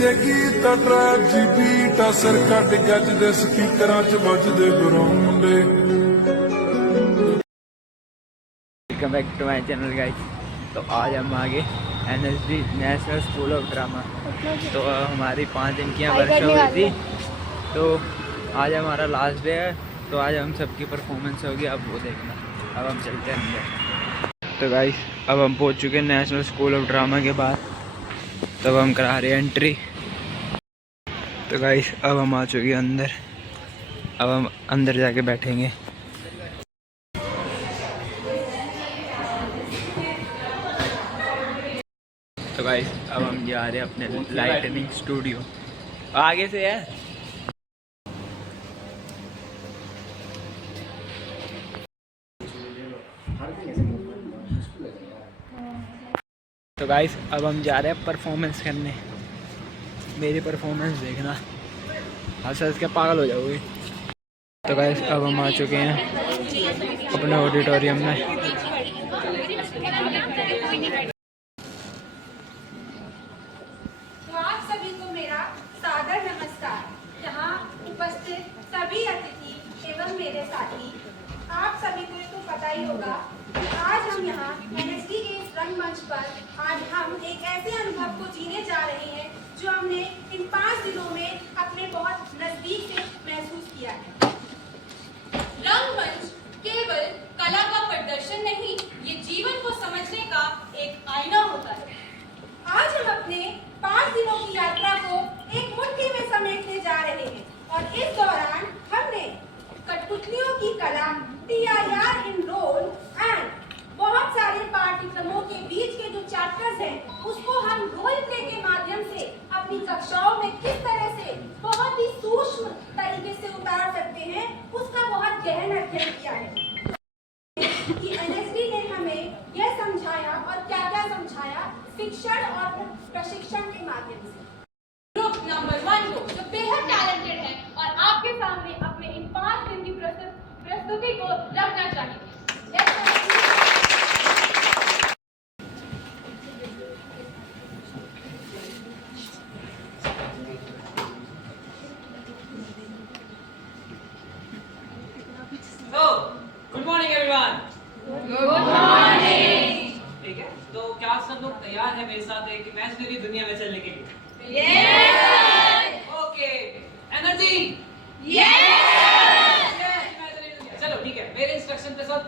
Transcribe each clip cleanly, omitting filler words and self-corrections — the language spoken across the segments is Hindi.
ਜੇ ਗੀਤ ਟਰੈਕ ਜੀ ਬੀਟ ਅਸਰ ਕੱਢ ਗੱਜਦੇ ਸਪੀਕਰਾਂ 'ਚ ਵੱਜਦੇ ਬਰੌਂਡੇ। Welcome back to my channel guys. तो आज हम आगे NSD national school of drama, तो हमारी 5 दिन की यहाँ वर्कशॉप हुई थी, तो आज हमारा लास्ट डे है। तो आज हम सबकी परफॉर्मेंस होगी, अब वो देखना। अब हम चलते हैं अंदर। तो गाइस अब हम पहुँच चुके हैं नेशनल स्कूल ऑफ ड्रामा के बाद, तब हम करा रहे हैं एंट्री। तो गाइस अब हम आ चुके हैं अंदर, अब हम अंदर जाके बैठेंगे। तो गाइस अब हम जा रहे हैं अपने लाइटनिंग स्टूडियो, आगे से है। तो गाइस अब हम जा रहे हैं परफॉर्मेंस करने। मेरी परफॉर्मेंस देखना, हंस के पागल हो जाओगे। तो गाइस अब हम आ चुके हैं अपने ऑडिटोरियम में। सादर नमस्कार। यहाँ उपस्थित सभी अतिथि एवं मेरे साथी, आप सभी को तो पता ही होगा कि आज हम यहाँ NSD के इस रंगमंच पर आज हम एक ऐसे अनुभव को जीने जा रहे हैं जो हमने इन 5 दिनों में अपने बहुत नजदीक से महसूस किया है। रंगमंच केवल कला का प्रदर्शन नहीं, ये जीवन को समझने का एक आईना होता है। आज हम अपने 5 दिनों की यात्रा को एक मुट्ठी में समेटने जा रहे हैं और इस दौरान हमने कठपुतलियों की कला, TIR इन रोल एंड बहुत सारे पाठ्यक्रमों के बीच के जो चैप्टर्स हैं उसको हम रोल प्ले के माध्यम से अपनी कक्षाओं में किस तरह से बहुत ही सूक्ष्म तरीके से उतार सकते हैं उसका बहुत गहन अध्ययन किया है कि NSD ने हमें यह समझाया और क्या क्या समझाया शिक्षण और प्रशिक्षण के माध्यम से। ग्रुप नंबर 1 को जो बेहद टैलेंटेड है और आपके सामने अपने इन 5 दिन की प्रस्तुति को रखना चाहिए। Good morning everyone. Good morning. ठीक है, तो क्या सब लोग तैयार हैं मेरे साथ एक इमेजिनरी दुनिया में चलने के लिए? यस। Okay, energy. यस। चलो ठीक है, मेरे इंस्ट्रक्शन पे सब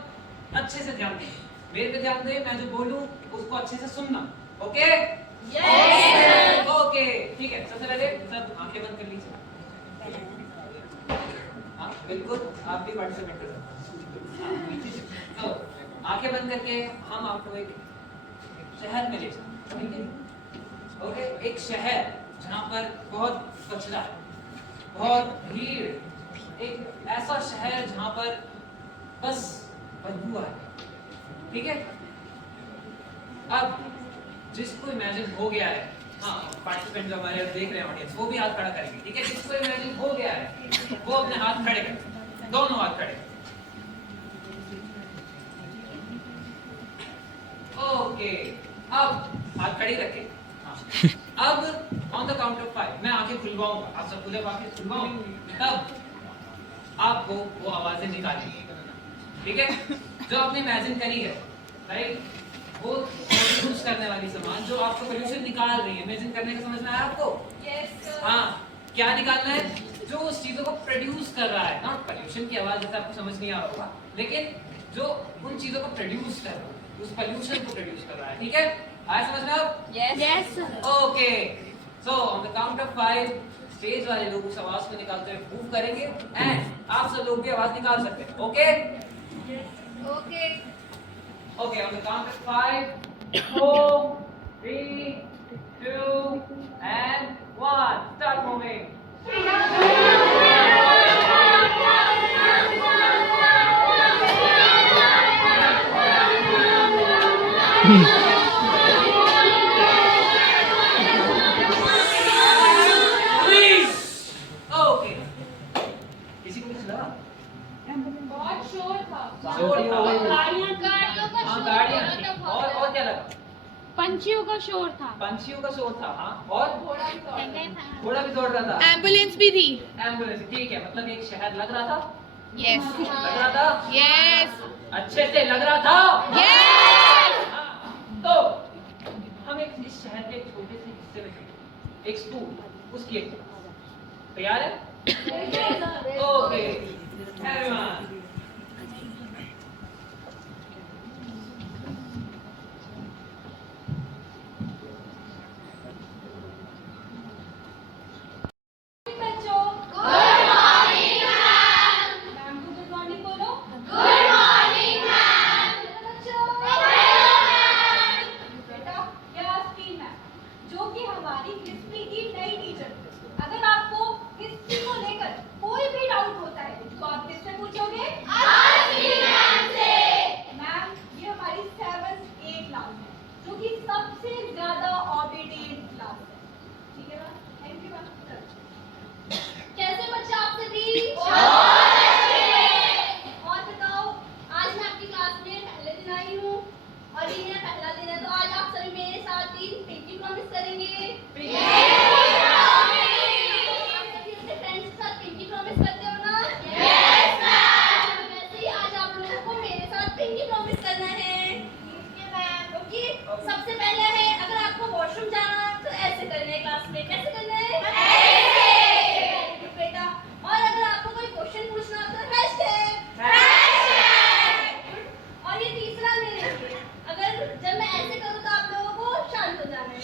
अच्छे से ध्यान दें, मेरे पे ध्यान दें, मैं जो बोलूं उसको अच्छे से सुनना। ओके? यस। ओके ठीक है, सबसे पहले सब आंखें बंद कर लीजिए। हाँ बिल्कुल, आप भी पार्टिसिपेट कर सकते हैं। तो आंखें बंद करके हम आपको एक शहर में ले जाएंगे। ओके, एक शहर जहाँ पर बहुत कचरा है, बहुत भीड़, एक ऐसा शहर जहाँ पर बस बदबू है। ठीक है, अब जिसको इमेजिन हो गया है, हाँ पार्टिसिपेंट जो हमारे देख रहे हैं ऑडियंस, वो भी हाथ खड़ा करेंगे। ठीक है, जिसको इमेजिन हो गया है वो अपने हाथ खड़े करें, दोनों हाथ खड़े। ओके, अब हाथ खड़ी रखें। हाँ। अब ऑन द काउंट ऑफ 5 मैं आंखें खुलवाऊंगा, आप सबको जब आंखें खुलवाऊंगा तब आपको वो आवाजें निकालेंगी। ठीक है, जो आपने इमेजिन करी है, राइट, वो प्रोड्यूस करने वाली सामान जो आपको पोल्यूशन निकाल रही है, इमेजिन करने का समझ में आया आपको? यस। हाँ, क्या निकालना है? जो उस चीजों को प्रोड्यूस कर रहा है, नॉट पोल्यूशन की आवाज जैसे आपको समझ नहीं आ रहा होगा, लेकिन जो उन चीजों को प्रोड्यूस कर रहा है, उस पोल्यूशन को प्रोड्यूस कर रहा है। ठीक है, आया समझ में आप? Yes. Okay, so on the count of 5 stage वाले लोग उस आवाज को निकालते हुए मूव करेंगे एंड आप सब लोग भी आवाज निकाल सकते हैं। Okay okay. Okay, on the count of 5 4 3 2 and 1 start moving. Okay, किसी को कुछ लगा? बहुत शोर था। शोर था। गाड़ियों का हाँ गाड़ियाँ, और क्या लगा? पंछियों का शोर था। पंछियों का शोर था, हाँ, और घोड़ा भी दौड़ रहा था। एम्बुलेंस भी थी। एम्बुलेंस, ठीक है, मतलब एक शहर लग रहा था। यस लग रहा था। यस अच्छे से लग रहा था। यस। हाँ, तो हम एक इस शहर के एक छोटे से हिस्से में थे, एक स्कूल, उसकी एक तैयार है? ओके एवरीवन, बच्चों गुड मॉर्निंग मैम को गुड मॉर्निंग बोलो। Good morning ma'am. बच्चों हेलो मैम। बेटा यह आस्तीन मैम जो कि हमारी हिस्ट्री की नई टीचर थी। अगर आपको हिस्ट्री को लेकर कोई भी डाउट होता है तो आप किससे पूछोगे? आस्तीन मैम से। मैम ये हमारी 7th A क्लास है जो कि सबसे ज्यादा ऑबिडिएंट क्लास है। ठीक है मैम, थैंक यू मैम। कैसे बच्चे आप सभी? बहुत अच्छे। और बताओ, आज मैं आपकी क्लास में पहले दिन आई हूँ और ये मेरा पहला दिन है, तो आज आप सभी मेरे साथ ही पिंकी प्रॉमिस करेंगे। आप सभी अपने फ्रेंड्स के साथ पिंकी प्रॉमिस करते हो ना? Yes ma'am. वैसे ही आज आप लोगों को मेरे साथ पिंकी प्रॉमिस करना है। ठीक है मैम। ओके, सबसे पहले है अगर आपको वॉशरूम जाना है तो ऐसे करना है क्लास में। कैसे करना है? बेटा, और अगर आपको कोई क्वेश्चन पूछना हो तो हैशटैग। और ये तीसरा मेरे लिए, अगर जब मैं ऐसे करूँ तो आप लोगों को शांत हो जाना है।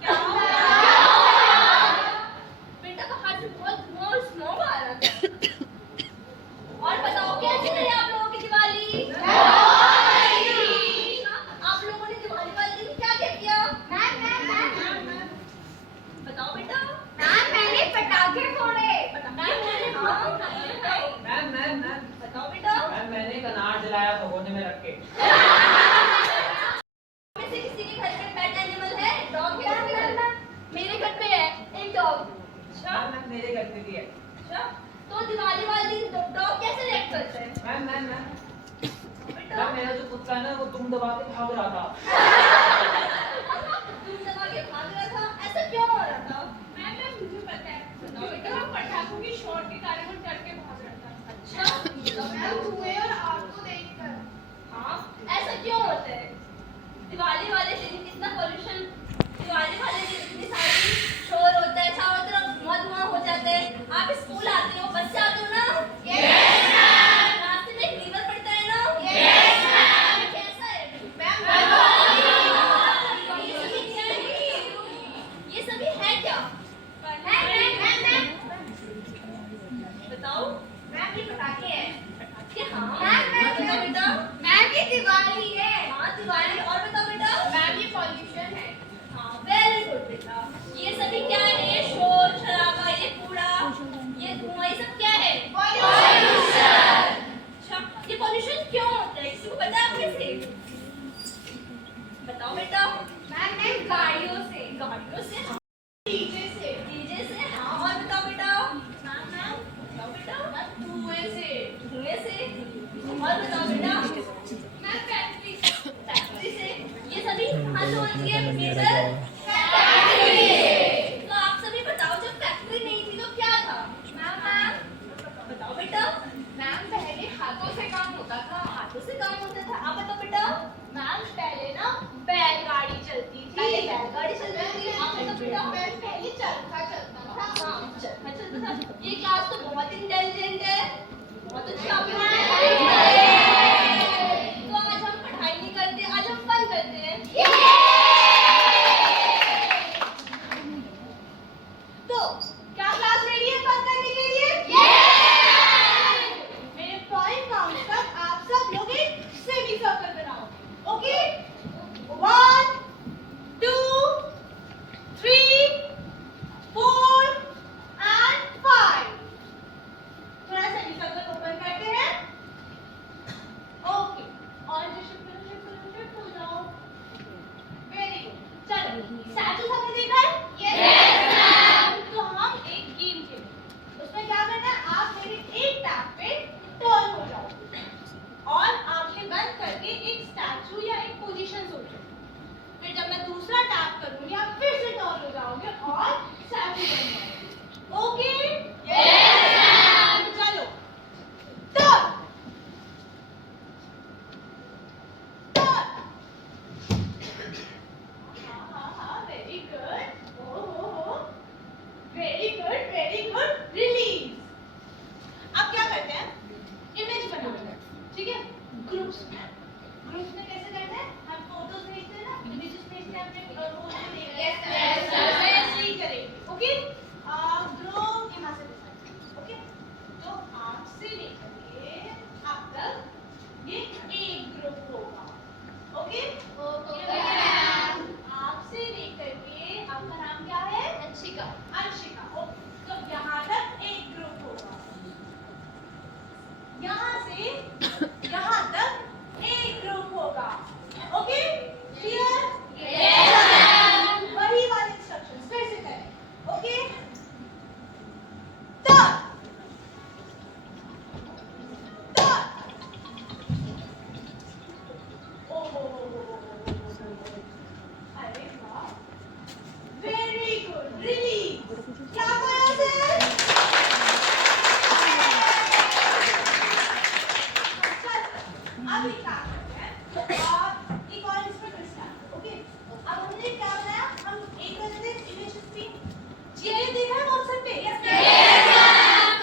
क्या हो गया? बेटा बाहर से बहुत धुआं स्मॉग आ रहा था। और बताओ कैसी रही आप लोगों की दिवाली? आप लोगों ने दिवाली वाले दिन क्या क्या किया? बताओ बेटा। मैंने पटाखे फोड़े। मैम बताओ बेटा। मैंने एक अनार जलाया भगोने में रख के। में से किसी के घर पे पेट एनिमल है? डॉग है? मेरे घर पे है एक डॉग। अच्छा मैम मेरे घर पे भी है। अच्छा, तो दिवाली वाले दिन डॉग कैसे रिएक्ट करते हैं? मैम बेटा मेरा जो कुत्ता है ना वो तुम दबा के भाग रहा था। तुम दबा के भाग रहा था, ऐसा क्यों हो रहा था? मैम मुझे पता है। बताओ बेटा। पटाखों की शॉट के कारण वो डर के भाग रहा था। अच्छा बताओ बेटा। धुएं और आग को देखकर। हाँ, ऐसा क्यों होता है? दिवाली वाले दिन कितना पोल्यूशन, दिवाली वाले दिन इतनी सारी शोर होता है, चारों तरफ धुआं हो जाता है। आप स्कूल आते हो, बस से आते हो ना? Yes ma'am. रास्ते में एक रिवर पड़ता है ना? Yes ma'am. कैसा है मैम? ये सभी है क्या? मैम बताओ। मैम ये पटाखे हैं। पटाखे? हाँ मैम। बताओ बेटा। मैम ये दिवाली है। हाँ दिवाली। और बताओ बेटा। मैम ये पॉल्यूशन है। हाँ वेरी गुड बेटा। ये सभी क्या है? ये शोर शराबा, ये कूड़ा, ये धुआं, ये सब क्या है? पॉल्यूशन। अच्छा, ये पॉल्यूशन क्यों होता है? किसी को पता है आप में से? बताओ बेटा। मैम गाड़ियों से। गाड़ियों से? हाँ। डीजे से। डीजे से? हाँ। और बताओ बेटा। मैम बताओ बेटा। धुएं से। धुएं से? और बताओ बेटा। मैम फैक्ट्री से। फैक्ट्री से? ये सभी कहाँ से होती है मिस्टर? फैक्ट्री। तो आप सभी बताओ, जब फैक्ट्री नहीं थी तो क्या था? मैम बताओ बेटा। मैम पहले हाथों से काम होता था। हाथों से काम होता था। आप बताओ बेटा। मैम पहले ना बैलगाड़ी चलती थी। पहले बैलगाड़ी चलती थी। आप बताओ बेटा। पहले चरखा चलता था। हाँ चरखा चलता था। ये क्लास तो बहुत इंटेलिजेंट है, बहुत अच्छी आप लोग। तो आज हम पढ़ाई नहीं करते, आज हम फन करते हैं। तो क्या क्लास रेडी है फन करने के लिए? मेरे पॉइंट काउंट तक आप सब लोग एक सेमी सर्कल बनाओ। Okay, 1 2 3 4 and 5। थोड़ा सेमी सर्कल ओपन करते हैं। और सैफी बन जाएंगे। ओके? Yes ma'am. चलो। तब वेरी गुड। ओहो, very good, very good. Release. अब क्या करते हैं? इमेज बनाते हैं, ठीक है? ग्रुप्स में कैसे करते हैं? हम फोटोज भेजते हैं ना, इमेजेस भेजते हैं अपने फोटो देखते हैं। यस यस, ऐसे ही करेंगे। ओके? ग्रुप यहाँ से डिसाइड। ओके? तो आपसे लेकर के आप तक ये एक ग्रुप होगा। ओके? Okay ma'am. आपसे लेकर के आपका नाम क्या है? अंशिका। अंशिका। ओके, तो यहाँ तक एक ग्रुप होगा। यहाँ से यहाँ तक एक ग्रुप होगा। ओके? क्लियर? Yes ma'am. वही वाले इंस्ट्रक्शंस फिर से करें। ओके? तब अरे वाह, वेरी गुड। रिलीज। क्या करा सर? अब एक काम करते हैं, एक और इसमें ट्विस्ट है। ओके? अब हमने क्या बनाया? हम एक करते हैं इमेजेस पे। ये देखा है व्हाट्सएप पे? Yes ma'am.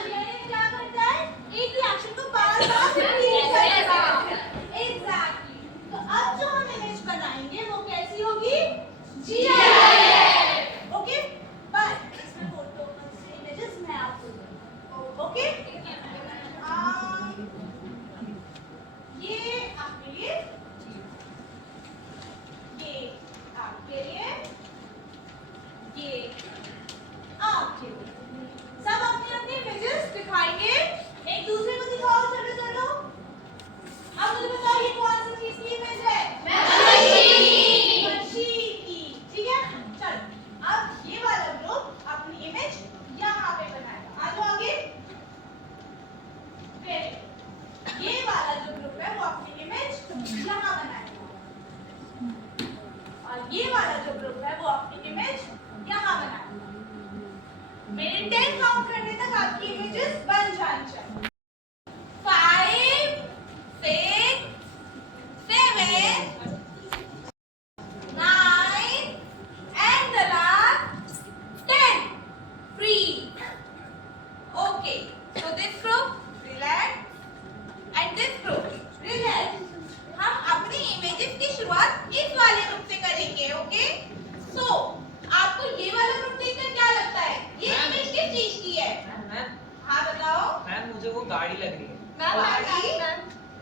ये क्या करता है? एक रिएक्शन को बार-बार रिपीट करता है। एग्जैक्टली। तो अब जो हम इमेज बनाएंगे वो कैसी होगी? GIF। ओके? बस इसमें फोटो से इमेजेस मैं आपको दूंगा। ओके? ये आपके लिए, ये आपके लिए, ये आपके लिए। सब अपने अपने इमेजेस दिखाएंगे, एक दूसरे को दिखाओ। चलो चलो, अब मुझे बताओ ये कौन सी चीज की इमेज है? मशीन। मशीन की, ठीक है? चलो, अब ये वाला ग्रुप अपनी इमेज यहाँ पे बनाएगा। आ जाओ आगे। Very good. ये वाला जो ग्रुप है वो अपनी इमेज यहाँ बनाएगा, और ये वाला जो ग्रुप है वो अपनी इमेज यहाँ बनाएगा। मेरे 10 काउंट करने तक आपकी इमेजेस बन जानी चाहिए। 5 6 7 9 and the last 10. Free. Okay. So this group relax. And this group, relax. हम अपनी इमेजेस की शुरुआत इस वाले ग्रुप से करेंगे। ओके? सो आपको ये वाला ग्रुप देखकर क्या लगता है? ये इमेज किस चीज की है? मैम। हाँ बताओ। मैम मुझे वो गाड़ी लग रही है।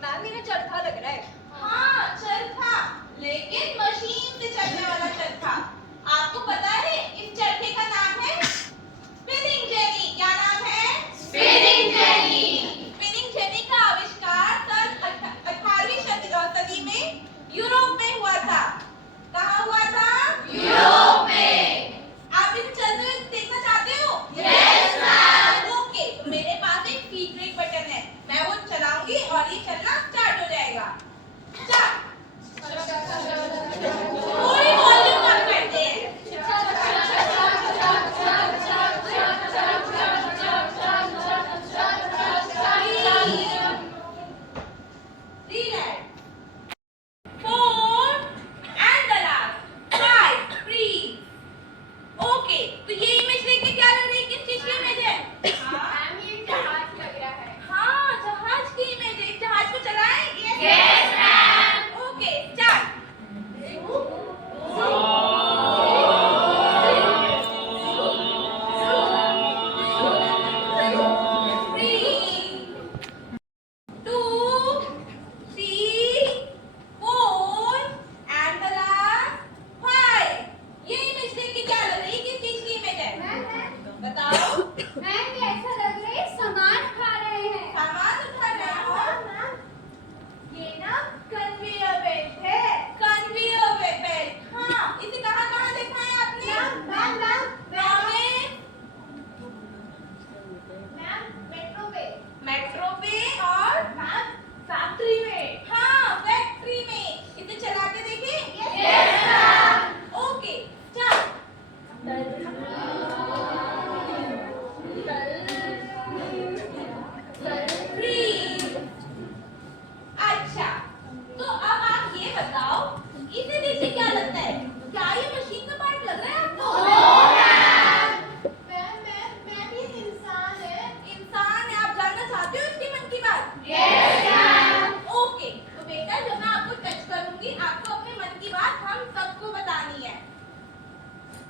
मैम मेरा चरखा लग रहा है। हाँ चरखा, लेकिन मशीन से चलने वाला चरखा। आपको पता है इस चरखे का नाम है स्पिनिंग जेनी। क्या नाम है? Spinning jenny. स्पिनिंग जेनी का आविष्कार सन 18वीं सदी में यूरोप में हुआ था। कहाँ हुआ था? यूरोप में। आप इसे चलते हुए देखना चाहते हो? Yes ma'am. ओके, तो मेरे पास एक फीड ब्रेक बटन है, मैं वो चलाऊंगी और ये चलना स्टार्ट हो जाएगा। स्टार्ट। थोड़ी वॉल्यूम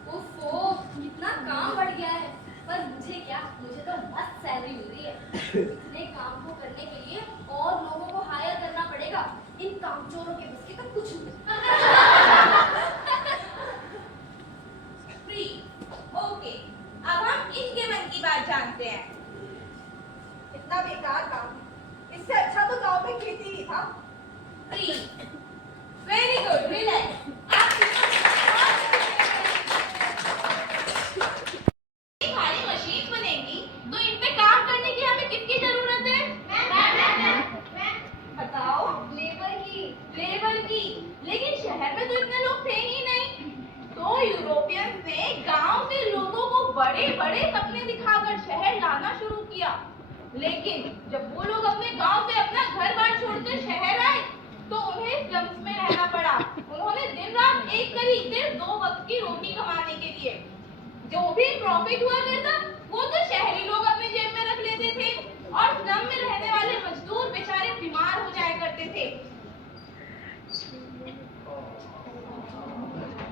ओफो, कितना काम बढ़ गया है। पर मुझे क्या, मुझे तो मस्त सैलरी मिल रही है। इतने काम को करने के लिए और लोगों को हायर करना पड़ेगा। इन कामचोरों के बस की तो कुछ नहीं। Free, okay. अब हम इनके मन की बात जानते हैं। इतना बेकार काम, इससे अच्छा तो गांव में खेती ही था। Free, very good, relax. हमारी मशीन बनेगी तो इन पे काम करने की हमें किसकी जरूरत है? बताओ। लेबर की। लेकिन शहर में तो इतने लोग थे ही नहीं। तो यूरोपियंस ने गांव के लोगों को बड़े बड़े सपने दिखाकर शहर लाना शुरू किया। लेकिन जब वो लोग अपने गांव से अपना घर बार छोड़कर शहर आए तो उन्हें स्लम्स में रहना पड़ा। उन्होंने दिन रात एक करी सिर्फ 2 वक्त की रोटी कमाने के लिए। जो भी प्रॉफिट हुआ करता वो तो शहरी लोग अपने जेब में रख लेते थे और स्लम में रहने वाले मजदूर बेचारे बीमार हो जाया करते थे।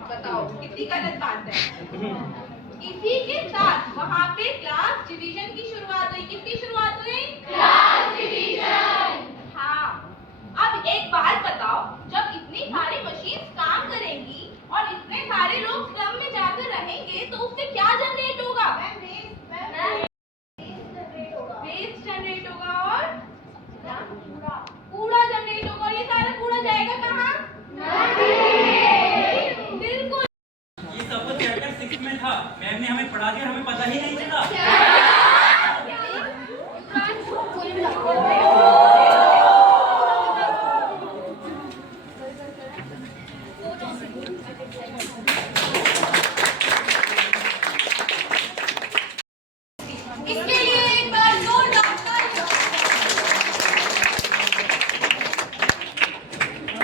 बताओ, कितनी गलत बात है। इसी के साथ वहाँ पे क्लास डिवीजन की शुरुआत हुई। किसकी शुरुआत हुई? Class division. हाँ। अब एक बात बताओ, जब इतनी सारी मशीन काम करेंगी और इतने सारे लोग स्लम में जाकर रहेंगे तो उससे क्या जनरेट होगा? वेस्ट जनरेट होगा और कूड़ा जनरेट होगा। और ये सारा कूड़ा जाएगा कहाँ? बिल्कुल। ये सब तो चैप्टर 6 में था। मैम ने हमें पढ़ा दिया, हमें पता ही नहीं चला। इसके लिए एक बार जोरदार तालियां।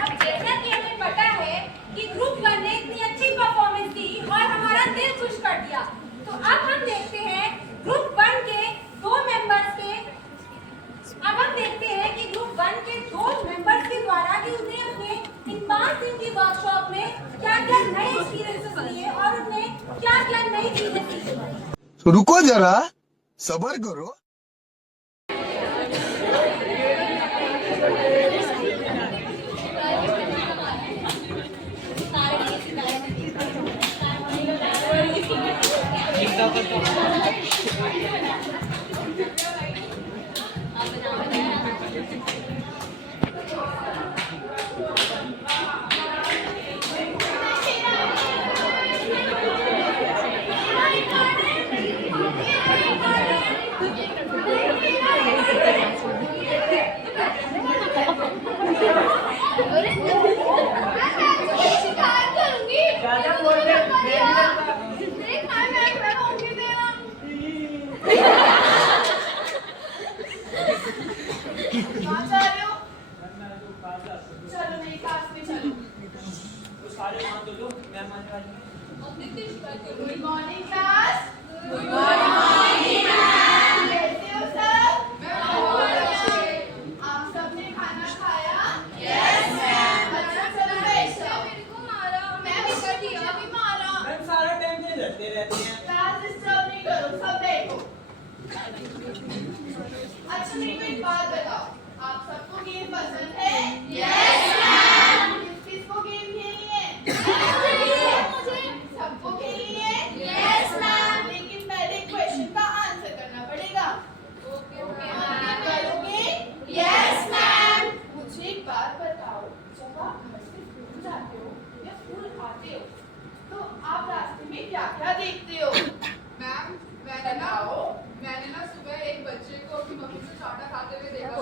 अब जैसा कि हमें पता है कि ग्रुप 1 ने इतनी अच्छी परफॉर्मेंस दी और हमारा दिल खुश कर दिया, तो अब हम देखते हैं ग्रुप 1 के 2 मेंबर्स के द्वारा कि उन्हें अपने इन 5 दिन की वर्कशॉप में क्या-क्या नए एक्सपीरियंसेस लिए और उन्हें क्या-क्या नई चीजें सीखी। रुको जरा, सब्र करो। चलो मेरी क्लास में चलो। तो सारे मान तो लो, मैम आने वाली है। Good morning class. Good morning ma'am. कैसे हो सब? आप सबने खाना खाया? Yes ma'am. अच्छा चलो बैठो। मेरे को मारा। मैम इसका टीचर भी मारा। मैम सारा टाइम से लड़ते रहते हैं। क्लास डिस्टर्ब नहीं करो, सब बैठो। अच्छा मेरे को एक बात बताओ, आप सबको गेम पसंद है? Yes ma'am. किसको गेम खेलनी है? मुझे। सबको खेलनी है? Yes ma'am. लेकिन पहले क्वेश्चन का आंसर करना पड़ेगा। Okay ma'am. करोगे? Yes ma'am. मुझे एक बात बताओ, जब आप घर से स्कूल जाते हो या स्कूल आते हो तो आप रास्ते में क्या-क्या देखते हो? मैम मैंने ना सुबह एक बच्चे को अपनी मम्मी से चाटा खाते हुए देखा था।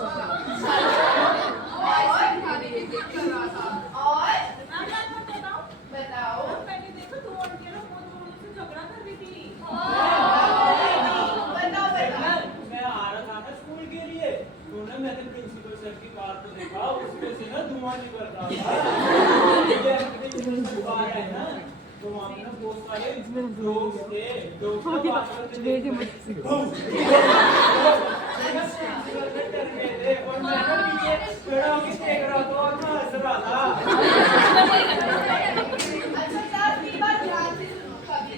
वो आइसक्रीम खाने की जिद कर रहा था। और बताओ बताओ। मैंने देखा 2 आंटियां बहुत जोरों से झगड़ा कर रही थी। बताओ बताओ। मैं आ रहा था ना स्कूल के लिए, तो ना मैंने प्रिंसिपल सर की कार को देखा, उसमें से ना धुआं निकल रहा था। ये अपने प्रिंसिपल कार है ना, तो वहाँ पे ना बहुत सारे लोग थे, लोग ना बात करते थे। और मैं ना पीछे खड़ा होकर देख रहा था और मैं हंस रहा था। अच्छा क्लास की बात ध्यान से सुनो। कभी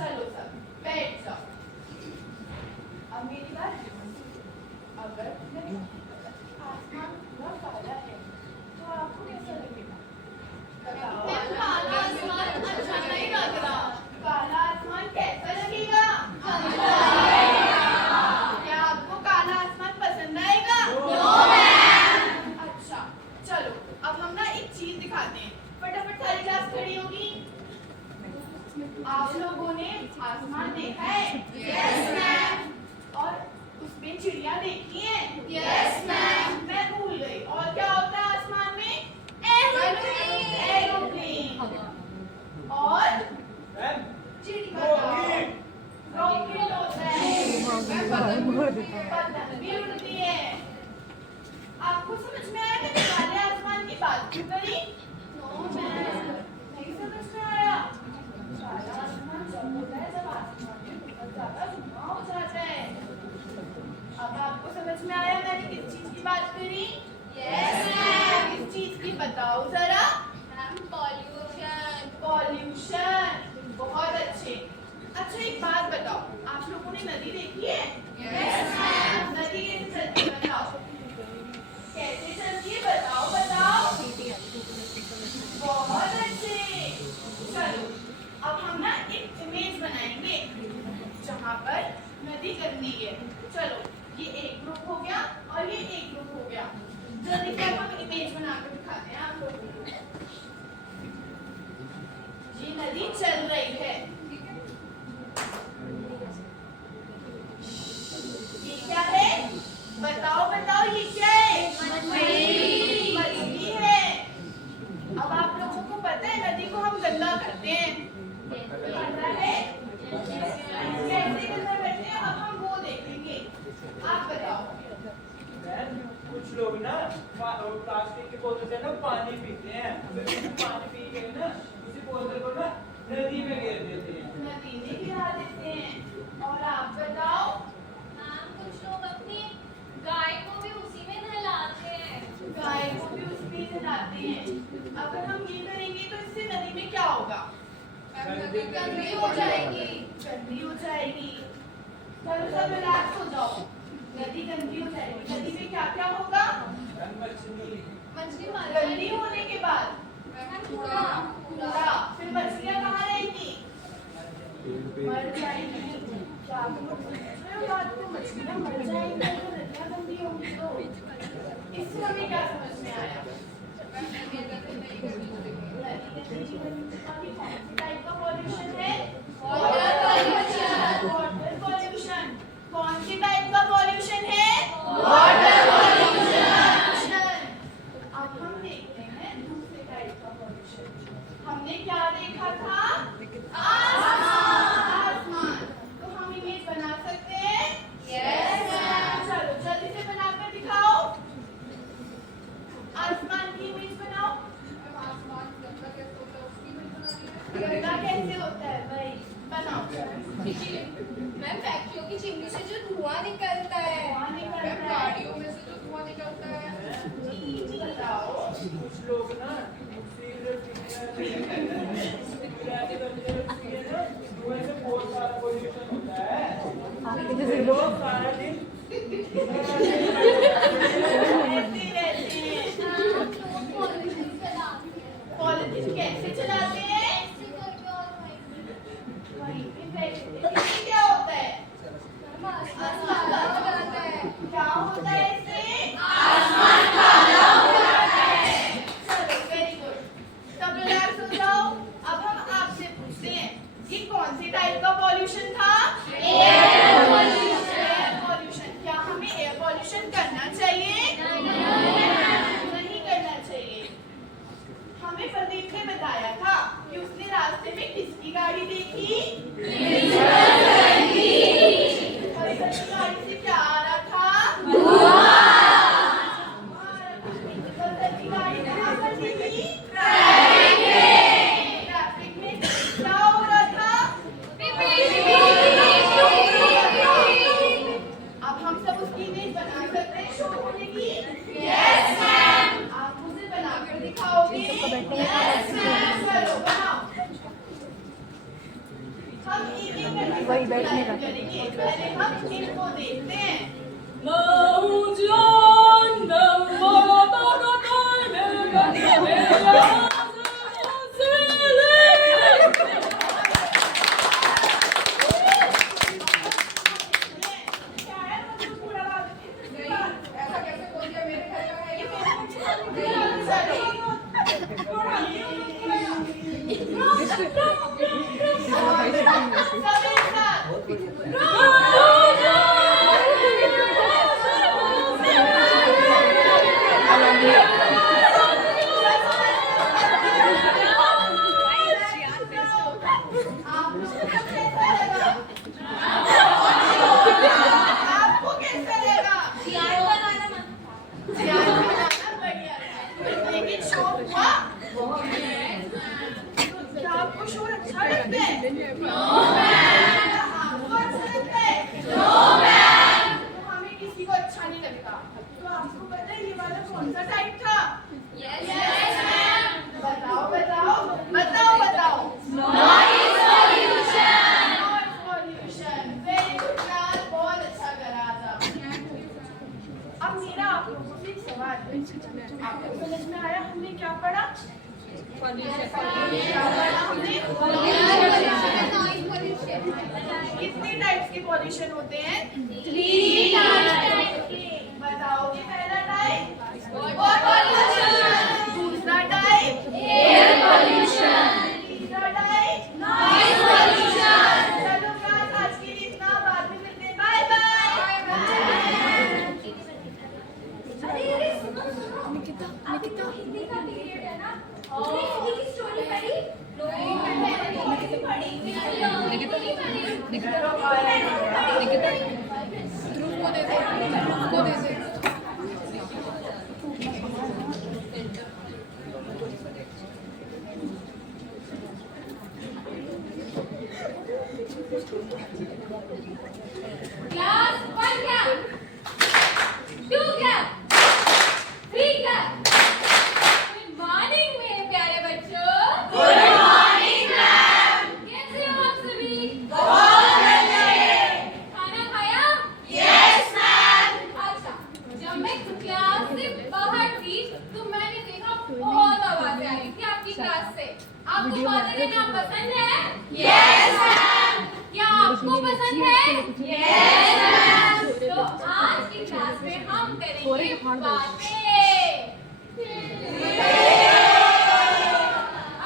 चलो सब बैठ जाओ। अब मेरी बात ध्यान से सुनो। अगर मैं आसमान पूरा काला है तो आपको कैसा लगेगा? बताओ। काला आसमान अच्छा नहीं लग रहा। काला आसमान कैसा लगेगा? क्या आपको काला आसमान पसंद आएगा? अच्छा चलो अब हम ना एक चीज दिखाते हैं। फटाफट सारी क्लास खड़ी होगी। आप लोगों ने आसमान देखा है? Yes ma'am. और उसमें चिड़िया देखी है? Yes ma'am. मैं भूल गई। और क्या होता है आसमान में? एरोप्लेन। और मैम चिड़िया रॉकेट होता है। पतंग भी उड़ती है। आपको समझ में आया मैंने काले आसमान की बात क्यों करी? नहीं समझ में आया। काला आसमान जब होता है जब आसमान में बहुत ज्यादा धुआं हो जाता है। अब आपको समझ में आया मैंने किस चीज की बात करी? Yes ma'am. किस चीज की बताओ जरा? Ma'am pollution. पॉल्यूशन। बहुत अच्छे। अच्छा एक बात बताओ, आप लोगों ने नदी देखी है? Yes ma'am. नदी कैसे चलती है बताओ? कैसे चलती है बताओ बताओ? बहुत अच्छे। चलो अब हम ना एक इमेज बनाएंगे जहाँ पर नदी गंदी है। चलो ये एक ग्रुप हो गया और ये एक ग्रुप हो गया। जल्दी से अब हम इमेज बनाकर दिखाते हैं आप लोगों को। ये नदी चल रही है। ये क्या है? बताओ बताओ ये क्या है? मछली है। अब आप लोगों को पता है नदी को हम गंदा करते हैं। पता है? कैसे गंदा करते हैं अब हम वो देखेंगे। आप बताओ। मैम कुछ लोग ना प्लास्टिक की बोतल से ना पानी पीते हैं। फिर पानी पी के ना उसी बोतल को ना नदी में गिर देते हैं। नदी में गिरा देते हैं। और आप बताओ। मैम कुछ लोग अपनी गाय को भी उसी में नहलाते हैं। गाय को भी उसमें नहलाते हैं। अगर हम ये करेंगे तो इससे नदी में क्या होगा? गंदी हो जाएगी। गंदी हो जाएगी। चलो सब रिलैक्स हो जाओ। नदी गंदी हो जाएगी। नदी में क्या क्या होगा? मछली मर गंदी होने के बाद कूड़ा। कूड़ा। फिर मछलियाँ कहाँ रहेंगी? मर जाएंगी। क्या आप लोग समझ रहे हो बात को? मछलियाँ मर जाएंगी तो नदियाँ गंदी होंगी। तो इससे हमें क्या समझ में आया? नदी गंदी कौन सी टाइप का पॉल्यूशन है? Water pollution. Water pollution. कौन सी टाइप का पॉल्यूशन है? Water pollution. अब हम देखते हैं दूसरे टाइप का पॉल्यूशन। हमने क्या देखा था? आसमान। तो हम इमेज बना सकते हैं? Yes ma'am. चलो जल्दी से बनाकर दिखाओ। आसमान की इमेज बनाओ। आसमान गंदा कैसे होता है उसकी इमेज बनानी है। गंदा कैसे होता है भाई? बनाओ। मैम फैक्ट्रियों की चिमनी से जो धुआं निकलता है। धुआं निकलता है। गाड़ियों में से जो धुआं निकलता है। बताओ। कुछ लोग ना सिगरेट पीते हैं। धुएं से बहुत सारा पॉल्यूशन होता है। लोग सारा दिन ऐसे रहते हैं। पॉलिटिक्स कैसे चलाते हैं? वहीं पे बैठे। इससे क्या होता है? आसमान काला हो जाता है। क्या होता है इससे? आसमान काला हो जाता है। चलो वेरी गुड। सब रिलैक्स हो जाओ। अब हम आपसे पूछते हैं ये कौन सी टाइप का पॉल्यूशन था? Air pollution. लाइव करेंगे। पहले हम इनको देखते हैं। ऐसा कैसे बोल दिया, मेरे घर का है ये। सभी साथ आपको कैसा लगा? यार बनाना मत बढ़िया था। लेकिन शो हुआ? क्या आपको शो अच्छा लगता है? आपको अच्छा लगता है? तो हमें किसी को अच्छा नहीं लगता। तो आपको पता है ये वाला कौन सा टाइप था? यस बताओ बताओ बताओ बताओ। Noise pollution noise pollution. Very good class, बहुत अच्छा करा था। अब मेरा आप लोगों से एक सवाल है। आपको समझ में आया हमने क्या पढ़ा? क्या पढ़ा हमने? नॉइज पॉल्यूशन कितने टाइप्स के पॉल्यूशन होते हैं? 3 टाइप्स बताओगे पहला टाइप? वाटर पॉल्यूशन दूसरा टाइप? एयर पॉल्यूशन तीसरा टाइप? नॉइज पॉल्यूशन चलो क्लास आज के लिए इतना, बाद में मिलते हैं। Bye bye. अरे सुनो निकिता हिंदी का पीरियड है ना, तुमने हिंदी की स्टोरी पढ़ी? नहीं पढ़ी। क्लास 1 क्या 2 क्या 3 क्या। गुड मॉर्निंग मेरे प्यारे बच्चों। Good morning ma'am. कैसे हो आप सभी? बहुत अच्छे। खाना खाया? Yes ma'am. अच्छा, जब मैं क्लास से बाहर थी तो मैंने देखा बहुत आवाजें आ रही थी आपकी क्लास से। आपको बातें करना पसंद है? Yes ma'am. क्या आपको पसंद है? Yes ma'am. तो आज की क्लास में हम करेंगे बातें।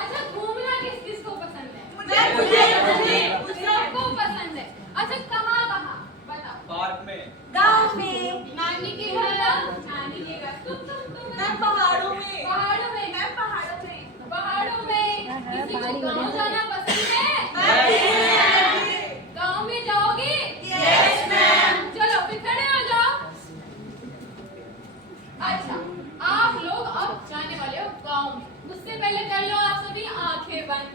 अच्छा, घूमना किस किस को पसंद है? सबको पसंद है। अच्छा, कहाँ कहाँ बताओ? पार्क में, गाँव में, नानी के घर? नानी के घर। तुम पहाड़ों में, पहाड़ों में? मैं पहाड़ों में। पहाड़ों में किसी को गाँव जाना पसंद है? गाँव में जाओगे? Yes ma'am. चलो फिर खड़े हो जाओ। अच्छा, आप लोग अब जाने वाले हो गाँव में। उससे पहले कर लो आप सभी आंखें बंद।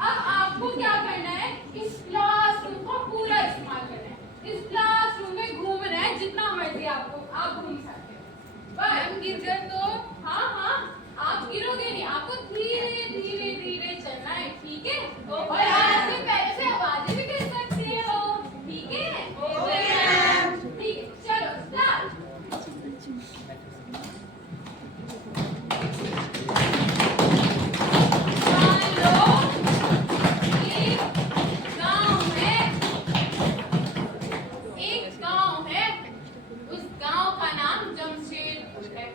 अब आपको क्या करना है? इस क्लासरूम का पूरा इस्तेमाल करना है। इस क्लासरूम में घूमना है, जितना मर्जी आपको आप घूम सकते हो। पर गिर गए तो हाँ आप गिरोगे नहीं। आपको धीरे धीरे धीरे चलना है, ठीक है? और आप अपने पैरों से आवाजें भी कर सकते हो, ठीक है? ठीक है, चलो स्टार्ट। मान लो एक गांव है, उस गांव का नाम जमशेदपुर है।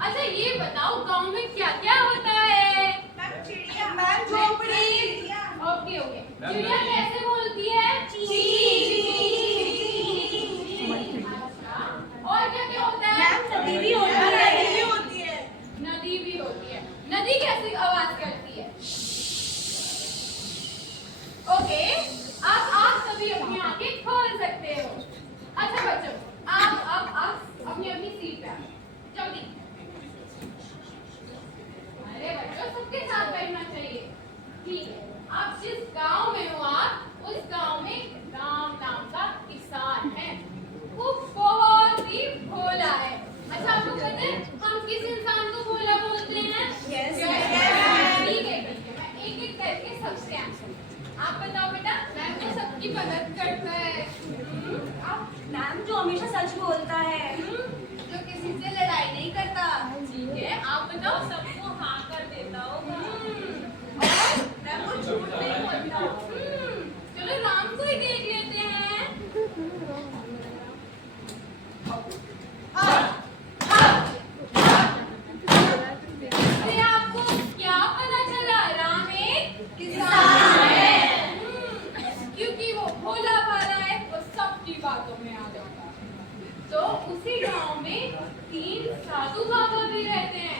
अच्छा, ये बताओ गांव में क्या क्या होता है? चिड़िया, मैम झोपड़ी। ओके चिड़िया कैसे बोलती है? अच्छा, और क्या क्या होता है? नदी भी होती है, नदी भी होती है। नदी कैसी आवाज करती है? ओके, आप सभी अपनी आंखें खोल सकते हो। अच्छा बच्चों, आप अपनी अपनी सीट पे आओ जल्दी। अरे बच्चों, सबके साथ बैठना चाहिए, ठीक है? आप जिस गांव में हो, आप उस गांव में गांव साधु बाबा भी रहते हैं।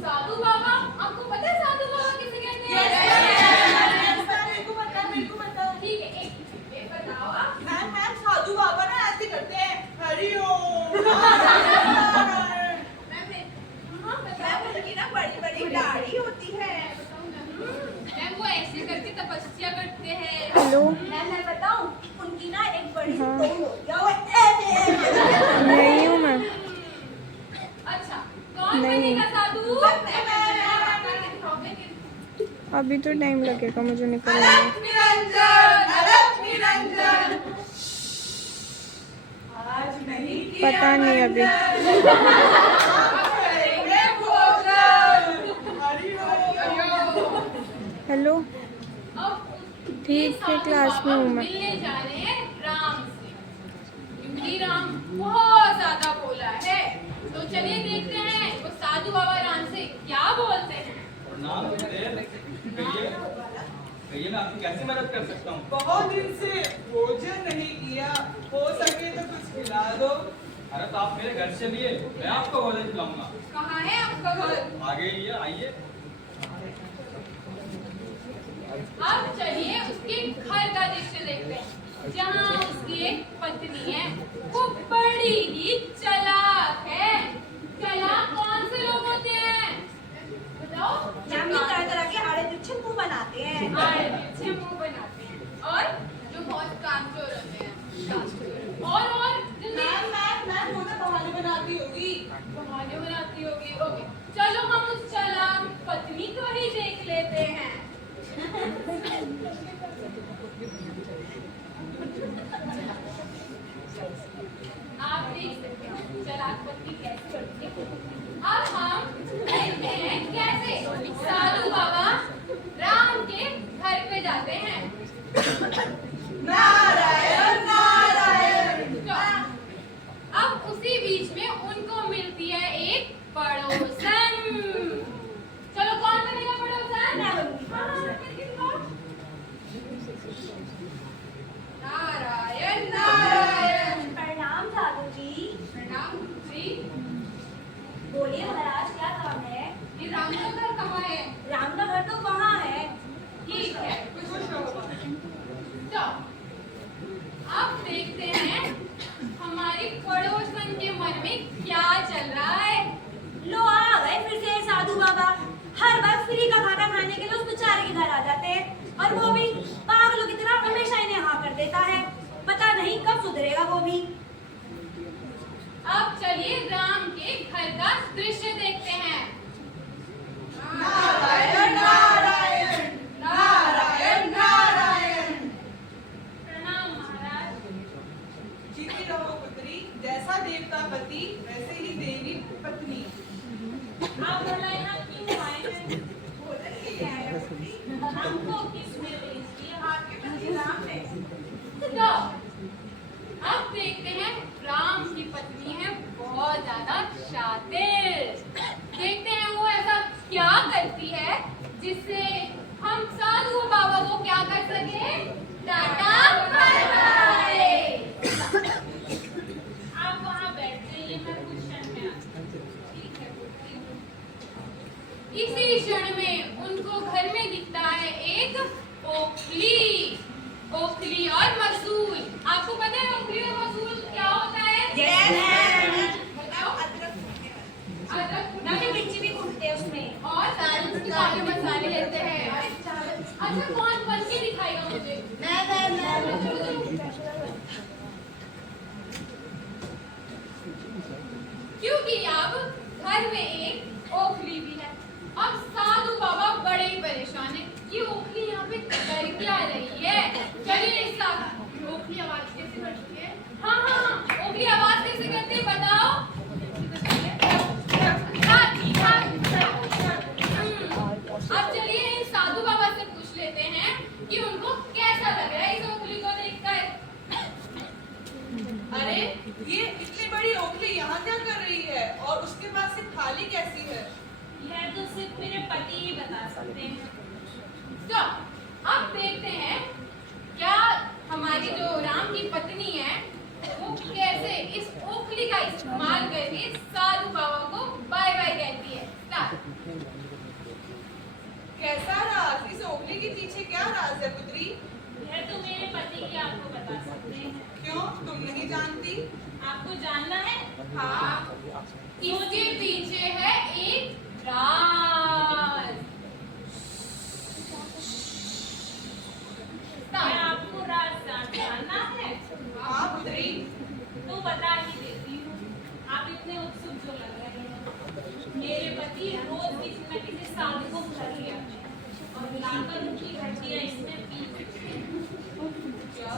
साधु बाबा, आपको पता है साधु बाबा किसे कहते हैं? मेरे को पता। ठीक है, एक बताओ आप। मैम साधु बाबा ना ऐसे करते हैं, हरिओम। हाँ, बताओ। उनकी ना बड़ी बड़ी दाढ़ी होती है। मैम वो ऐसे करके तपस्या करते हैं। मैम मैं बताऊं, उनकी ना एक बड़ी सी टोन होती है, वो ऐसे नहीं हूँ मैं। अच्छा, कौन बनेगा साधु? अभी तो टाइम लगेगा मुझे निकलने में। अलग निरंजन। आज नहीं किया पता नहीं अभी। करेंगे भोजन। हरिओम। हेलो, अब ठीक है, क्लास में हूँ मैं। मिलने जा रहे हैं राम से, क्योंकि राम बहुत ज्यादा बोला है। तो चलिए देखते हैं वो साधु बाबा राम से क्या बोलते हैं। कहिए मैं आपकी कैसे मदद कर सकता हूँ? बहुत दिन से भोजन नहीं किया, हो सके तो कुछ खिला दो। अरे तो आप मेरे घर चलिए, मैं आपको भोजन खिलाऊंगा। कहाँ है आपका घर? आगे ही है, आइए। अब चलिए उसके घर का दृश्य देखते हैं, जहाँ उसकी एक पत्नी है। वो बड़ी ही चालाक है। चालाक कौन से लोग होते हैं बताओ? तरह तरह के आड़े तिरछे मुंह बनाते हैं। आड़े तिरछे मुंह बनाते हैं और जो बहुत कामचोर होते हैं। और जल्दी मैम वो तो बहाने बनाती होगी। बहाने बनाती होगी। ओके, चलो हम उस चालाक पत्नी को ही देख लेते हैं। आप देख सकते हैं चालाक पत्नी कैसे करती है। अब हम देखते हैं कैसे साधु बाबा राम के घर पे जाते हैं। नारायण नारायण। तो अब उसी बीच में उनको मिलती है एक पड़ोसन। चलो कौन बनेगा पड़ोसन? नारायण नारायण। प्रणाम साधु जी। प्रणाम जी। बोलिए महाराज क्या काम है? ये राम का घर कहाँ है? राम का घर तो वहाँ है। ठीक है, तो अब देखते हैं हमारी पड़ोसन के मन में क्या चल रहा है। लो आ गए फिर से साधु बाबा। हर बार फ्री का खाना खाने के लिए उस बेचारे के घर आ जाते हैं, और वो भी पागलों की तरह हमेशा इन्हें हाँ कर देता है। पता नहीं कब सुधरेगा वो भी। अब चलिए राम के घर का दृश्य देखते हैं। नारायण नारायण नारायण नारायण। प्रणाम महाराज। जीती रहो पुत्री, जैसा देवता पति वैसे ही देवी पत्नी। आप भला यहाँ क्यों आए हैं? हमको किसने भेज दिया? आपके पति राम ने। तो अब देखते हैं राम की पत्नी है बहुत ज्यादा शातिर। देखते हैं वो ऐसा क्या करती है जिससे हम साधु बाबा को क्या कर सके? Tata bye bye. आप वहाँ बैठ जाइए, मैं कुछ क्षण में आती हूँ। ठीक है, बोलती हूँ। इसी क्षण में उनको घर में दिखता है एक ओखली। ओखली और मसूल। आपको पता है ओखली और मसूल क्या होता है? बताओ। अदरक नमी मिर्ची भी कूटते हैं उसमें। और सारे उसके सारे मसाले लेते हैं। अच्छा, कौन बन के दिखाएगा मुझे? मैं क्योंकि अब घर में एक ओखली भी है। अब साधु बाबा बड़े ही परेशान है। ये ओखली यहाँ पे कर क्या रही है? चलिए इस साथ ओखली आवाज कैसे करती है? हाँ, ओखली आवाज कैसे करती है बताओ? अब चलिए इन साधु बाबा से पूछ लेते हैं कि उनको कैसा लग रहा है इस ओखली को देखकर। अरे ये इतनी बड़ी ओखली यहाँ क्या कर रही है, और उसके पास से थाली कैसी है? यह तो सिर्फ मेरे पति ही बता सकते हैं। तो अब देखते हैं क्या हमारी जो राम की पत्नी है वो कैसे इस ओखली का इस्तेमाल करके साधु बाबा को कैसा राज? इस ओखली के पीछे क्या राज है पुत्री? यह तो मेरे पति ही आपको बता सकते हैं। क्यों, तुम नहीं जानती? आपको जानना है? हाँ। इसके पीछे है एक राज। क्या आपको राज जानना है? हाँ पुत्री। तो बता ही देती हूँ। आप इतने उत्सुक जो लग रहे हैं। मेरे पति रोज किसी न किसी सांड को घर ले आते हैं और लाकर उनकी हड्डियां इसमें पीस देते हैं। क्या?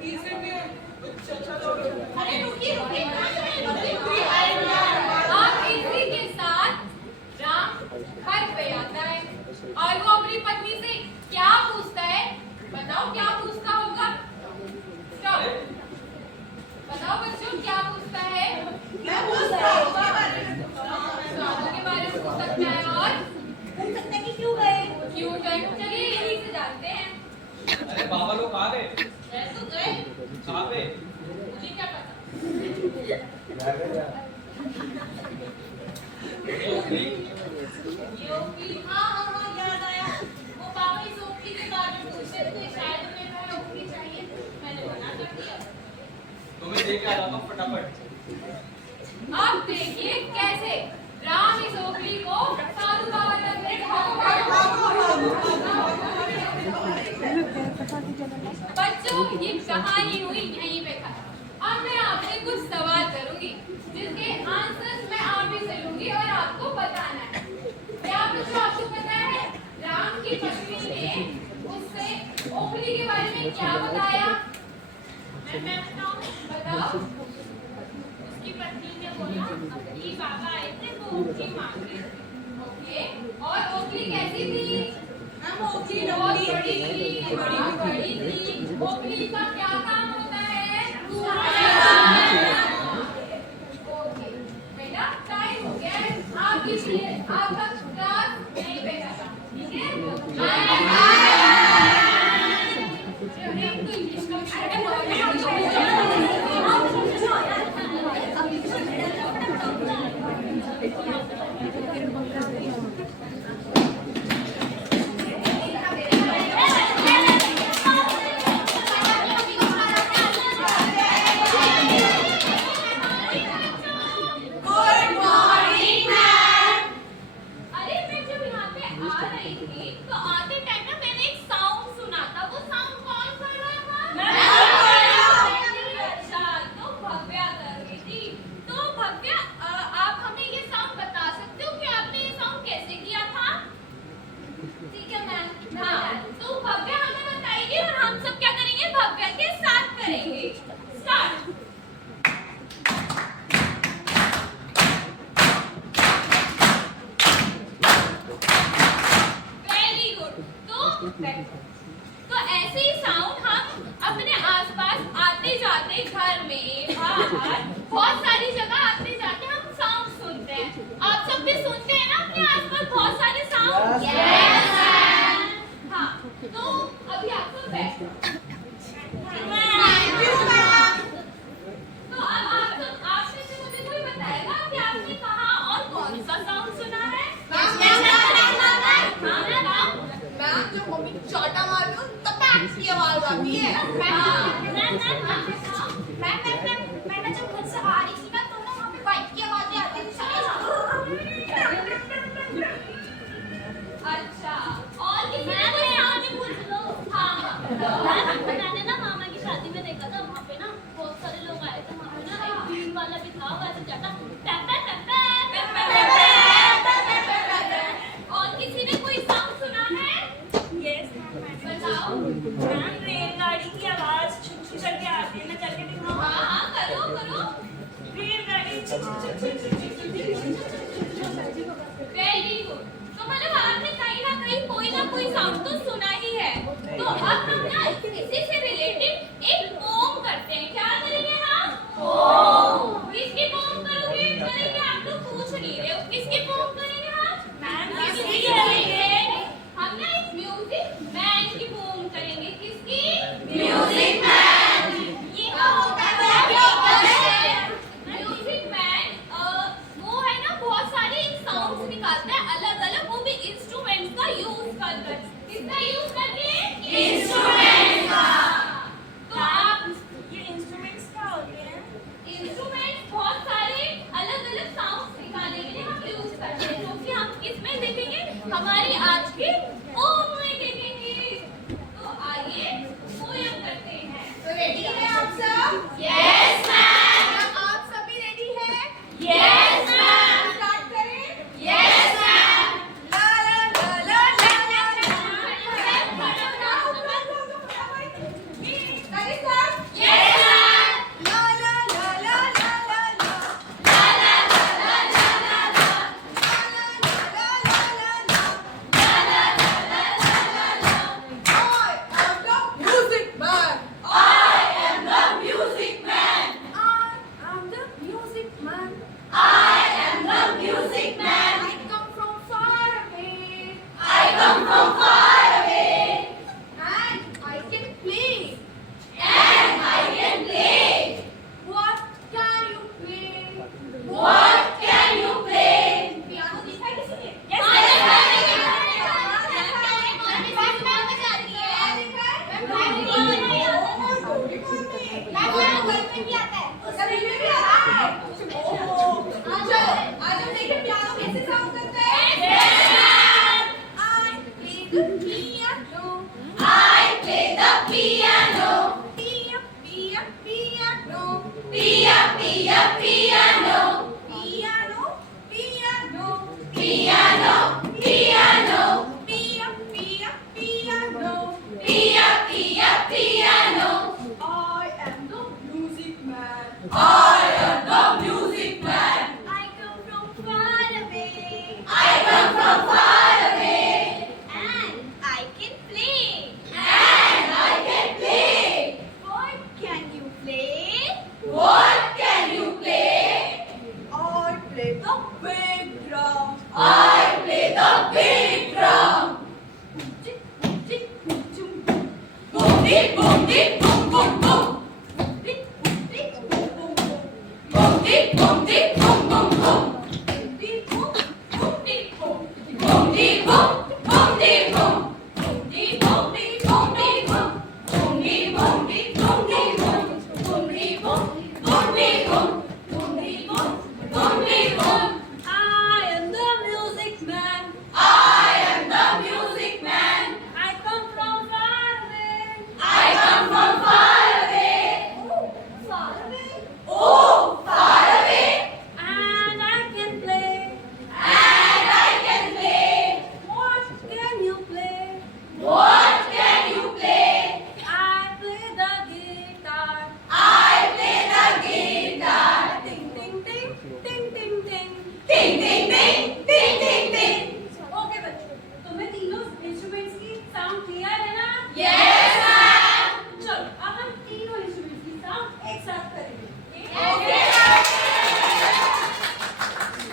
पीसेंगे? अच्छा चलो। अरे रुकिए रुकिए, आप इसी के साथ राम घर पे आता है और वो अपनी पत्नी से क्या पूछता है? बताओ क्या पूछता होगा? स्टॉप। बताओ बच्चों क्या पूछता है? मैं पूछता हूँ। स्वादों के बारे में पूछ सकता है और पूछ सकता है कि क्यों गए? चलिए यही से जानते हैं। अरे बाबा लोग कहाँ गए? तो गए, कहाँ पे? मुझे क्या पता। योगी, हाँ, याद आया। वो बाबा इस ओखली के बारे में पूछ रहे थे, शायद उन्हें वह ओखली चाहिए। मैंने मना कर दिया। तुम्हें लेके आ जाता हूँ फटाफट। अब देखिए कैसे राम इस ओखली को साधु बाबा तक ले बच्चों, ये कहानी हुई यहीं पे खत्म। अब मैं आपसे कुछ सवाल करूंगी जिसके आंसर्स मैं आप ही से लूंगी और आपको बताना है। क्या बच्चों आपको पता है राम की पत्नी ने उससे ओखली के बारे में क्या बताया? मैं बताओ। उसकी पत्नी ने बोला कि बाबा आए थे, वो ओखली मांग रहे थे। ओके, और ओखली कैसी थी? हम ओखली बहुत लंबी बड़ी थी, बड़ी थी। ओखली का क्या काम होता है? ओके, बेटा टाइम हो गया है। आपके लिए आपका क्लास नहीं बेटा था, ठीक है? हमको इंग्लिश का अरे मैं जब यहाँ पे आ रही थी तो आते टाइम ना मैंने एक साउंड सुना था। वो साउंड कौन कर रहा था? मैं। अच्छा, तो भव्या कर रही थी। तो भव्या, आप हमें ये साउंड बता सकते हो कि आपने ये साउंड कैसे किया था? ठीक है मैम। हाँ, तो भव्या हमें बताएगी और हम सब क्या करेंगे? भव्या के साथ करेंगे। स्टार्ट। Very good. तो ऐसे ही साउंड हम अपने आसपास आते जाते घर में बाहर बहुत सारी जगह आते जाते हम साउंड सुनते हैं। आप सब भी सुनते हैं ना अपने आसपास बहुत सारे साउंड? Yes ma'am. हाँ, तो अभी आप सब बैठो। तो अब आप में से मुझे कोई बताएगा कि आपने कहाँ और कौन सा साउंड सुना है? मैम, जो मम्मी चाटा मार रही हूँ तब पैक्स की आवाज आती है। मैं जब घर से आ रही थी ना तो ना वहाँ पे बाइक की आवाजें आती थी। अच्छा, और किसी ने कोई साउंड पूछ लो। हाँ, मैंने ना मामा की शादी में देखा था, वहाँ पे ना बहुत सारे लोग आए थे। वहाँ पे ना एक बीन वाला भी था, वो ऐसे जाता और किसी ने कोई साउंड सुना है? यस बताओ। रेलगाड़ी की आवाज छुक छुक करके आती है ना, करके दिखाओ। हाँ, करो। रेलगाड़ी वेरी गुड। तो मतलब आपने कहीं ना कोई साउंड तो सुना ही है। तो अब हम ना इसी से रिलेटेड एक पोम करते हैं। क्या करेंगे हम? पोम। किसकी पोम करेंगे? आप लोग पूछ नहीं रहे हो। किसकी पोम करेंगे हम? मैम, किसकी करेंगे? हम ना एक म्यूजिक मैन की पोम करेंगे। किसकी? Music man. ये क्या होता है? म्यूजिक मैन वो है ना बहुत सारी साउंड्स निकालता है किसका यूज करके? इंस्ट्रूमेंट का। तो आप ये इंस्ट्रूमेंट्स क्या होते हैं? इंस्ट्रूमेंट बहुत सारे अलग-अलग साउंड्स निकालने के लिए हम यूज करते हैं, जो कि हम किसमें देखेंगे? हमारी आज की पोम में देखेंगे। तो आइए पोएम करते हैं। तो रेडी है आप सब? Yes ma'am. क्या आप सभी रेडी हैं? Yes ma'am. स्टार्ट करें? Yes ma'am. ला ला ला ला ला ला ला। Ready, sir? Yes ma'am. ला ला ला ला ला ला ला। ला ला ला ला ला ला ला। ला ला ला ला ला ला। ला ला ला ला ला ला ला। I am the music man. I am the music man. I am the music man. I am the music man. I come from far away. I come from far away. And I can play. And I can play. What can you play? What can you play? Piano देखा है किसी ने? Yes, हाँ, yes, देखा है, yes, देखा है, yes, देखा है, yes, देखा है, yes, देखा है, yes, देखा है, yes, देखा है, yes, देखा है, yes, देखा है, देखा है? yes, yes, भी आता है। सभी में भी आता है। चलो, आज हम देखें पियानो कैसे साउंड करता है। Yes, ma'am. I play the piano. I play the piano. Pia, pia, piano. Pia, pia, piano. Piano, piano. Piano, piano. Pia, pia, piano. Pia, pia, piano. I am the music man. I am the music man. I come from far away. I come from far away. And I can play. And I can play. What can you play? What can you play? I play the big drum. I play the big drum. Tick, tick, chum, Boom, dee, boom, dee, boom, boom, boom. tick, tick, boom, boom, boom. Boom, dee, boom, dee, boom, boom, boom. Tick, boom, boom, tick, boom. Boom, dee, boom, boom, dee, boom. Boom, dee, boom, dee, boom, dee, boom. Boom, dee, boom, dee, boom, dee, boom. Boom, dee, boom, boom, dee, boom. Boom, dee, boom, boom, dee, boom. I am the music man. I am the music man. I come from far away. I come from far away. Oh, far away. Oh, far away. And I can play. And I can play. What can you play? What can you play? I play the guitar. I play the guitar. Ding, ding, ding, ding, ding, ding. Ding, ding, ding, ding, ding, ding. Okay बच्चों, तुम्हें तीनों इंस्ट्रूमेंट्स की साउंड क्लियर है ना? Yes, ma'am. चलो, अब हम तीनों इंस्ट्रूमेंट्स की साउंड एक साथ करेंगे। Okay.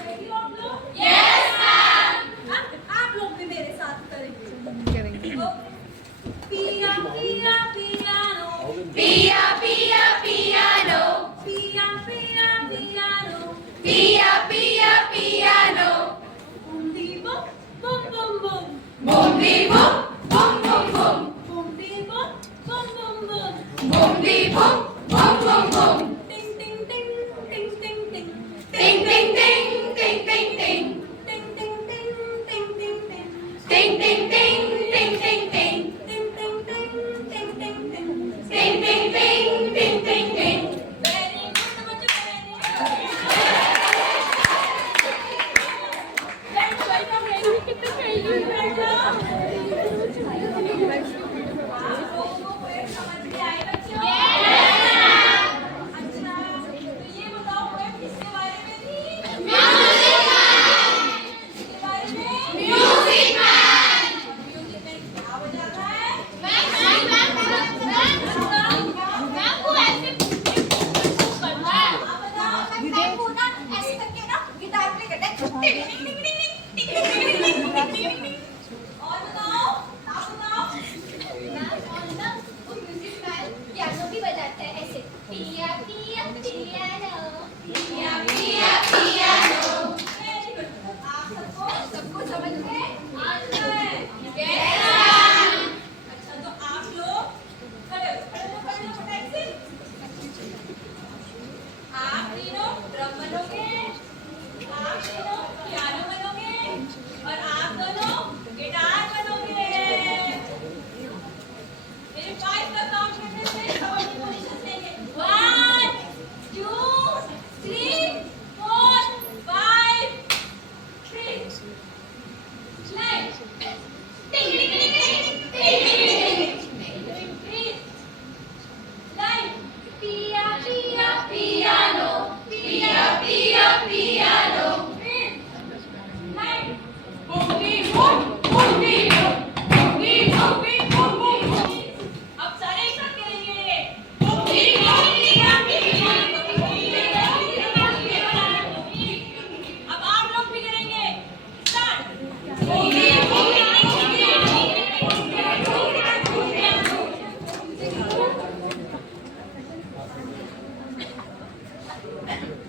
Ready हो आप लोग? Yes, ma'am. अब आप लोग भी मेरे साथ करेंगे। Okay. पिया, पिया, पियानो। Pia, pia, piano. पिया, पिया, piano. Pia, pia, piano. Boom, dee, boom, boom, boom, boom. Boom, dee, boom, boom, boom, boom. Boom, dee, boom, boom, boom, boom. Boom, dee, boom, boom, boom, boom. Ding, ding, ding, ding, ding, ding. Ding, ding, ding, ding, ding, ding. Ding, ding, ding, ding, ding, ding. Ding, ding, ding, ding, ding, ding. Ding, ding, ding, ding, ding, ding. Ding, ding, ding, ding, ding, ding. Very good, बच्चों, very good. Let's welcome Henry कितने खेलने बैठा। आप लोगों को पोएम समझ में आए बच्चों? अच्छा, तो ये बताओ पोएम किसके बारे में थी? किसके बारे में? Music man. म्यूजिक में क्या बजाता है? Ma'am, वो ऐसे करता है। आप बताओ। मैं वो ना ऐसे करके ना गिटार प्ले करता है। टिंग, टिंग, टिंग, टिंग, टिंग, टिंग, टिंग, टिंग, टिंग, टिंग, टिंग, टिंग। और बताओ। आप बताओ। और ना वो म्यूजिक मैन पियानो भी बजाता है ऐसे पिया पिया piano Pia, pia, piano. Very good. आप सबको समझ में आ गए? Yes, ma'am. तीनों पियानो बनोगे और आप दोनों गिटार बनोगे। मेरे 5 का काउंट करने से सब अपनी पोजीशन लेंगे। 1 2 3 4 5 6 9 टिंग टिंग टिंग टिंग पिया पिया पियानो पिया पिया पियानो बूंगी बूम बूंगी बूम बूंगी बूंगी बूम बूम। अब सारे एक साथ करेंगे बूंगी बूंगी बूंगी। अब आप लोग भी करेंगे स्टार्ट बूंगी बूंगी बूंगी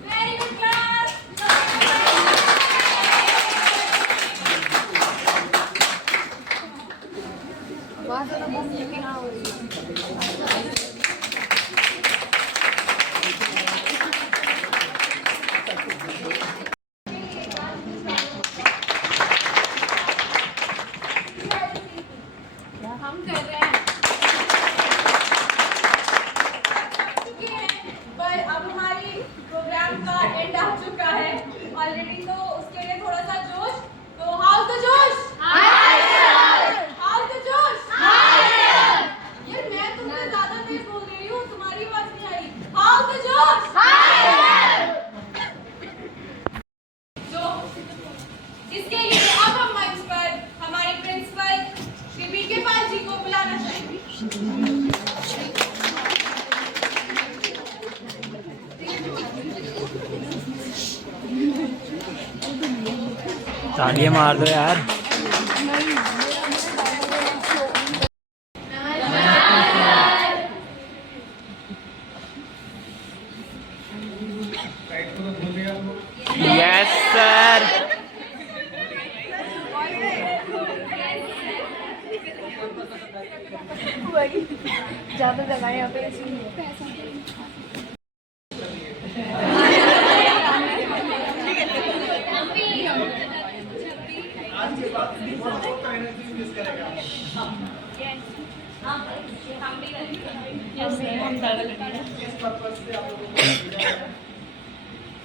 Very good class. हम कर रहे हैं पर अब हमारी प्रोग्राम का एंड आ चुका है ऑलरेडी, तो उसके लिए थोड़ा सा जोश। तो हाउस द जोश, हाउस द जोश। यार मैं तुमसे ज्यादा तेज बोल रही हूँ, तुम्हारी आवाज नहीं आ रही। हाउस द जोश। तो इसके लिए अब हम मंच पर हमारे प्रिंसिपल श्री बीके पाल जी को बुलाना चाहेंगे। तालियां मार दो यार। Yes sir. ज्यादा जगह यहाँ पे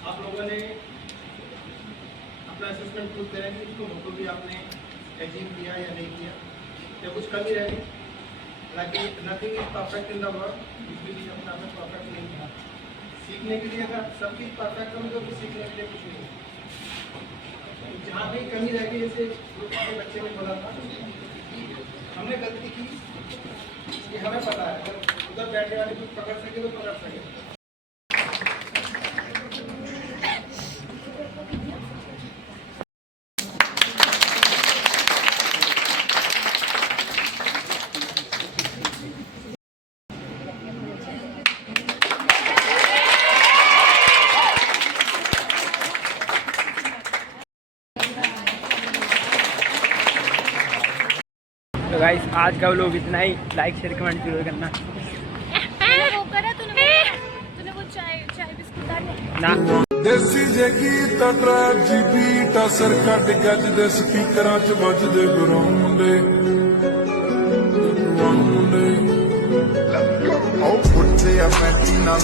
आप लोगों ने अपना असेसमेंट खुद करेंगे, इसको हमको भी आपने अचीव किया या नहीं किया, या कुछ कमी रह गई। Nothing is perfect in the world, कुछ भी चीज़ अपना में परफेक्ट नहीं है। सीखने के लिए अगर सब चीज़ परफेक्ट होगी तो सीखने के लिए कुछ नहीं। जहाँ भी कमी रह गई, जैसे बच्चे ने बोला था हमने गलती की, ये हमें पता है। अगर उधर बैठने वाले कुछ पकड़ सके तो पकड़ सके। तो गाइस आज का व्लॉग इतना ही। लाइक शेयर कमेंट जरूर करना। वो करा तूने वो चाय बिस्कुट डाले ना ਦੇਸੀ ਜੇ ਗੀਤ ਟਰੈਕ ਜੀ ਬੀਟ ਅਸਰ ਕੱਢ ਗੱਜਦੇ ਸਪੀਕਰਾਂ 'ਚ ਵੱਜਦੇ ਗਰਾਉਂਡੇ ਉਹ ਪੁੱਛੇ ਆ ਪੈਂਤੀ ਨਾਲ